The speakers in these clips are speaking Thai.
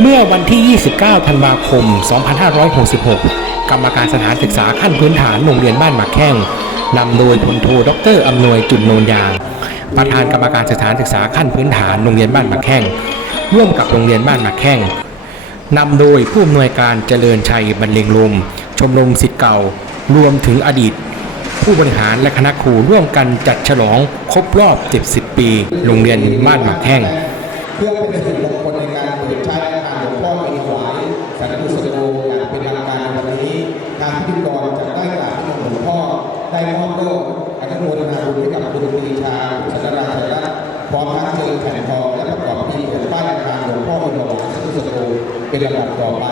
เมื่อวันที่ 29 ธันวาคม 2566 กรรมการสถานศึกษาขั้นพื้นฐานโรงเรียนบ้านหมากแข้งนำโดยพลโทดรอำนวยจุนโนนยาง ประธานกรรมการสถานศึกษาขั้นพื้นฐานโรงเรียนบ้านหมากแข้งร่วมกับโรงเรียนบ้านหมากแข้งนำโดยผู้อำนวยการเจริญชัยบรรเลงลม ชมรมสิทธิ์เก่า รวมถึงอดีต ผู้บริหารและคณะครูร่วมกันจัดฉลองครบรอบ 70 ปี โรงเรียนบ้านหมากแข้งเพื่อเป็นางพิธีกรจะได้กราบที่หลวงพ่อได้มอบโล่อนุโมทนาบุญให้กับคุณปรีชาสันราชรัตน์พร้อมทั้งเชิญแผ่นทองและประกอบพิธีเปิดป้ายอาคารหลวงพ่อไปถวายสันติสุโธเป็นลำดับต่อไป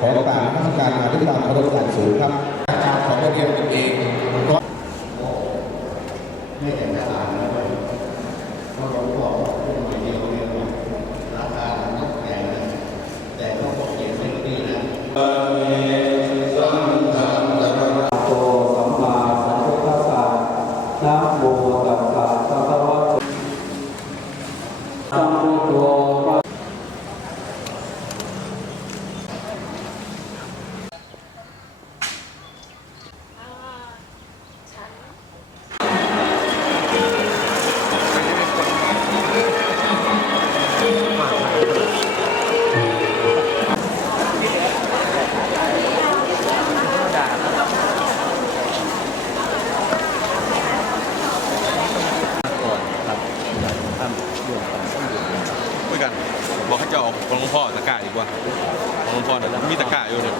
ขอกราบนมัสการมาด้วยความเคารพอย่างสูงครับอาจารย์ของโรงเรียนตัวเองโต คุยกัน บอกให้เจ้าเอาของหลวงพ่อตะกร้าดีกว่าของหลวงพ่อเนี่ยมีตะกร้าอยู่เนี่ย